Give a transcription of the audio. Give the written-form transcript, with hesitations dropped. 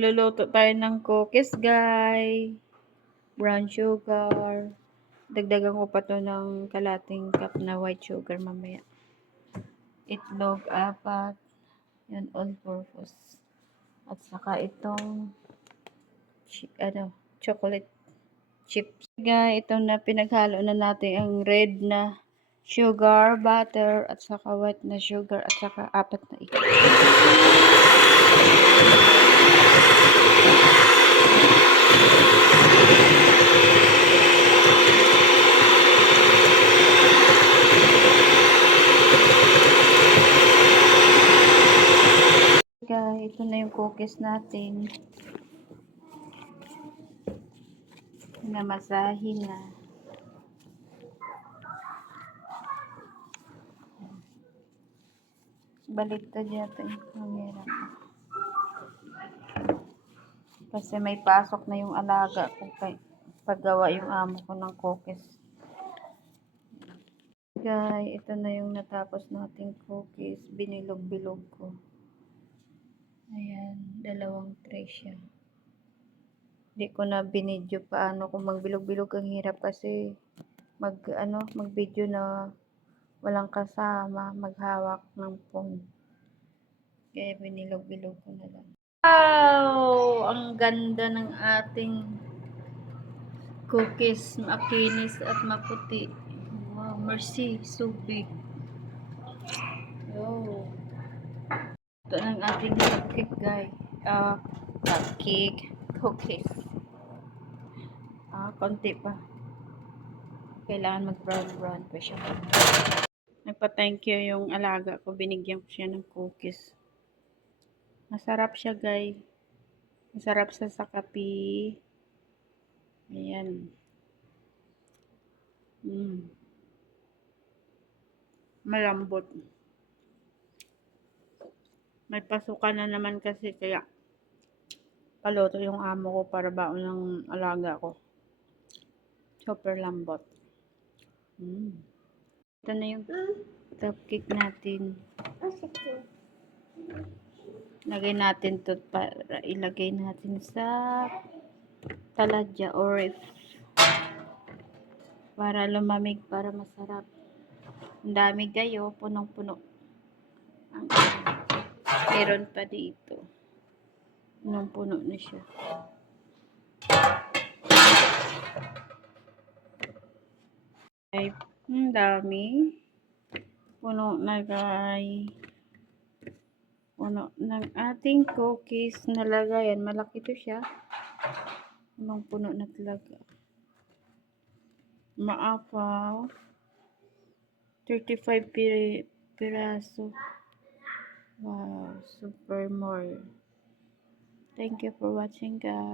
Magluluto tayo ng cookies, guys. Brown sugar. Dagdagan ko pa to ng kalating cup na white sugar mamaya. Itlog, 4. Yan, all purpose. At saka itong chocolate chips. Guys, ito na pinaghalo na natin ang red na sugar, butter, at saka white na sugar, at saka 4 na itlog. Guys, ito na yung cookies natin. Namasahin na. Baliktad yata yung camera. Kasi may pasok na yung alaga ko kay paggawa yung amo ko ng cookies. Guys, ito na yung natapos nating cookies. Binilog-bilog ko. Ayan, 2 tray siya. Hindi ko na binidyo paano kung magbilog-bilog. Ang hirap kasi mag-video na walang kasama, maghawak ng phone. Kaya binilog-bilog ko na lang. Wow! Ang ganda ng ating cookies. Makinis at maputi. Wow, mercy. So big. Oh. Ito ang ating cupcake, guys. Cupcake. Cookies. Konti pa. Kailangan mag-brown pa siya. Nagpa-thank you yung alaga ko. Binigyan ko siya ng cookies. Masarap siya, guys. Masarap sa kape. Ayan. Malambot. May pasukan na naman kasi kaya paluto yung amo ko para baon ng alaga ko. Super lambot. Ito na yung cupcake natin. Lagay natin to para ilagay natin sa taladya or ref para lumamig, para masarap. Ang dami gayo, punong-puno. Meron pa dito. Punong-puno na siya. Ay, ang dami. Puno na, guys. Puno ng ating cookies na lagayan. Malaki to siya. Punong-puno na talaga. Maapaw. 35 piraso. Wow, super more. Thank you for watching, guys.